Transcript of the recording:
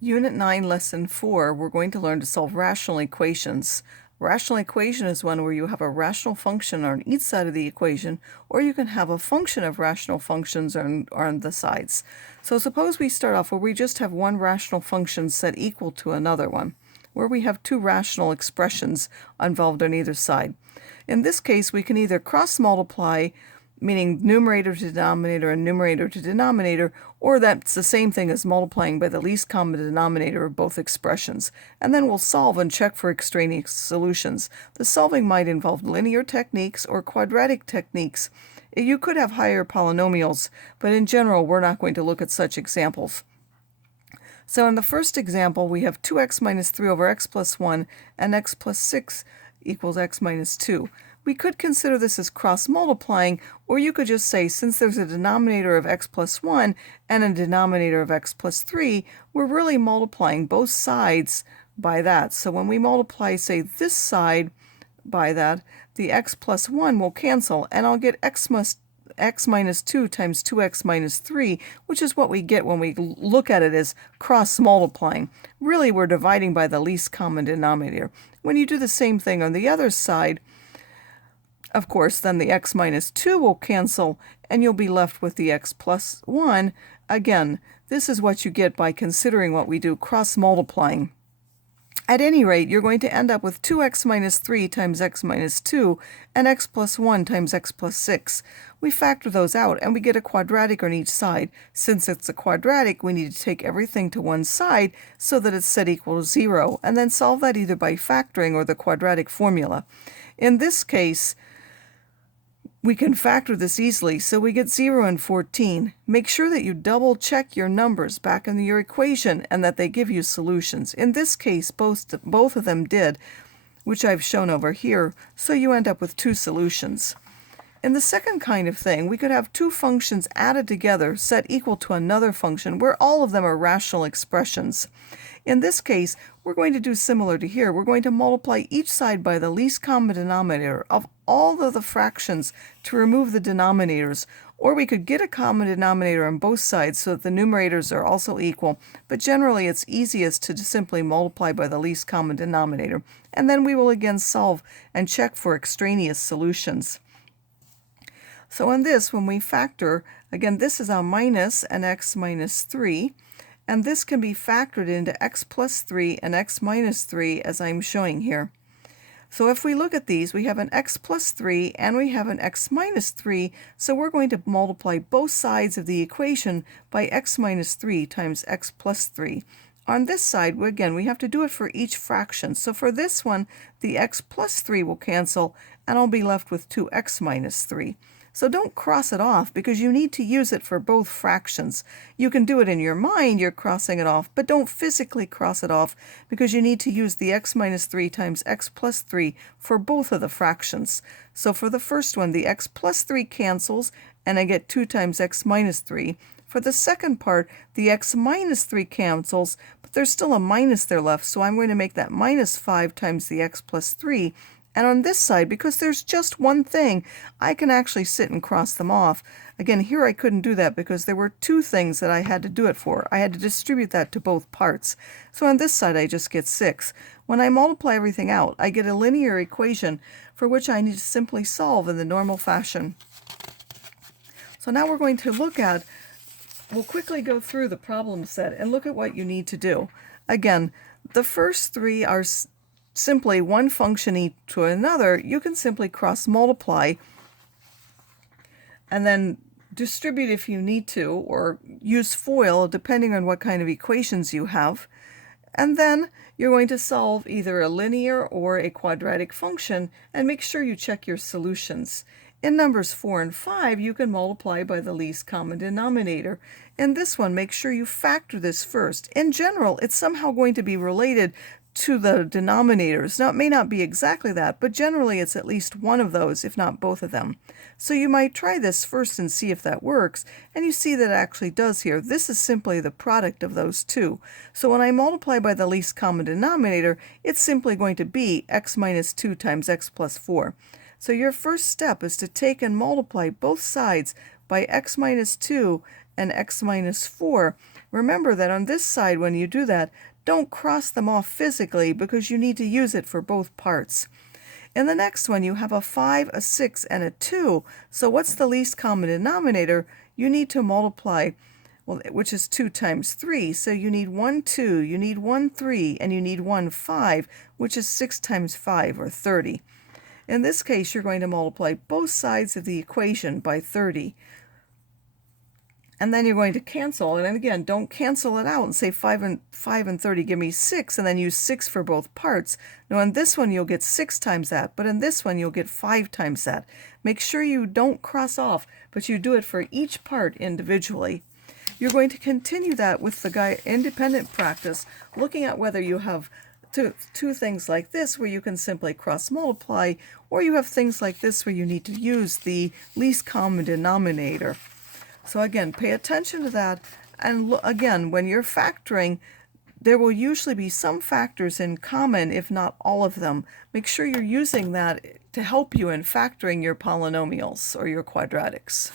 Unit 9, Lesson 4, we're going to learn to solve rational equations. Rational equation is one where you have a rational function on each side of the equation, or you can have a function of rational functions on the sides. So suppose we start off where we just have one rational function set equal to another one, where we have two rational expressions involved on either side. In this case, we can either cross-multiply, meaning numerator to denominator and numerator to denominator, or that's the same thing as multiplying by the least common denominator of both expressions. And then we'll solve and check for extraneous solutions. The solving might involve linear techniques or quadratic techniques. You could have higher polynomials, but in general, we're not going to look at such examples. So in the first example, we have 2x minus 3 over x plus 1 and x plus 6 equals x minus 2. We could consider this as cross-multiplying, or you could just say, since there's a denominator of x plus 1 and a denominator of x plus 3, we're really multiplying both sides by that. So when we multiply, say, this side by that, the x plus 1 will cancel, and I'll get x minus 2 times 2x minus 3, which is what we get when we look at it as cross-multiplying. Really, we're dividing by the least common denominator. When you do the same thing on the other side, of course, then the x minus 2 will cancel, and you'll be left with the x plus 1. Again, this is what you get by considering what we do, cross-multiplying. At any rate, you're going to end up with 2x minus 3 times x minus 2 and x plus 1 times x plus 6. We factor those out, and we get a quadratic on each side. Since it's a quadratic, we need to take everything to one side so that it's set equal to 0, and then solve that either by factoring or the quadratic formula. In this case, we can factor this easily, so we get 0 and 14. Make sure that you double check your numbers back in your equation and that they give you solutions. In this case, both of them did, which I've shown over here, so you end up with two solutions. In the second kind of thing, we could have two functions added together set equal to another function where all of them are rational expressions. In this case, we're going to do similar to here. We're going to multiply each side by the least common denominator of all of the fractions to remove the denominators, or we could get a common denominator on both sides so that the numerators are also equal, but generally it's easiest to just simply multiply by the least common denominator, and then we will again solve and check for extraneous solutions. So in this, when we factor, again, this is a minus and x minus 3, and this can be factored into x plus 3 and x minus 3 as I'm showing here. So if we look at these, we have an x plus 3 and we have an x minus 3, so we're going to multiply both sides of the equation by x minus 3 times x plus 3. On this side, again, we have to do it for each fraction. So for this one, the x plus 3 will cancel, and I'll be left with 2x minus 3. So don't cross it off because you need to use it for both fractions. You can do it in your mind, you're crossing it off, but don't physically cross it off because you need to use the x minus 3 times x plus 3 for both of the fractions. So for the first one, the x plus 3 cancels, and I get 2 times x minus 3. For the second part, the x minus 3 cancels, but there's still a minus there left, so I'm going to make that minus 5 times the x plus 3. And on this side, because there's just one thing, I can actually sit and cross them off. Again, here I couldn't do that because there were two things that I had to do it for. I had to distribute that to both parts. So on this side, I just get 6. When I multiply everything out, I get a linear equation for which I need to simply solve in the normal fashion. So now we're going to we'll quickly go through the problem set and look at what you need to do. Again, the first three are simply one function equal to another. You can simply cross-multiply and then distribute if you need to, or use FOIL depending on what kind of equations you have. And then you're going to solve either a linear or a quadratic function, and make sure you check your solutions. In numbers 4 and 5, you can multiply by the least common denominator. In this one, make sure you factor this first. In general, it's somehow going to be related to the denominators. Now, it may not be exactly that, but generally it's at least one of those, if not both of them. So you might try this first and see if that works, and you see that it actually does here. This is simply the product of those two. So when I multiply by the least common denominator, it's simply going to be x minus 2 times x plus 4. So your first step is to take and multiply both sides by x minus 2 and x minus 4, Remember that on this side, when you do that, don't cross them off physically because you need to use it for both parts. In the next one, you have a 5, a 6, and a 2. So what's the least common denominator? You need to multiply, well, which is 2 times 3. So you need 1, 2, you need 1, 3, and you need 1, 5, which is 6 times 5, or 30. In this case, you're going to multiply both sides of the equation by 30. And then you're going to cancel, and again, don't cancel it out and say 5 and 30 give me 6, and then use 6 for both parts. Now in this one you'll get 6 times that, but in this one you'll get 5 times that. Make sure you don't cross off, but you do it for each part individually. You're going to continue that with the independent practice, looking at whether you have two things like this where you can simply cross multiply, or you have things like this where you need to use the least common denominator. So again, pay attention to that, and again, when you're factoring, there will usually be some factors in common, if not all of them. Make sure you're using that to help you in factoring your polynomials or your quadratics.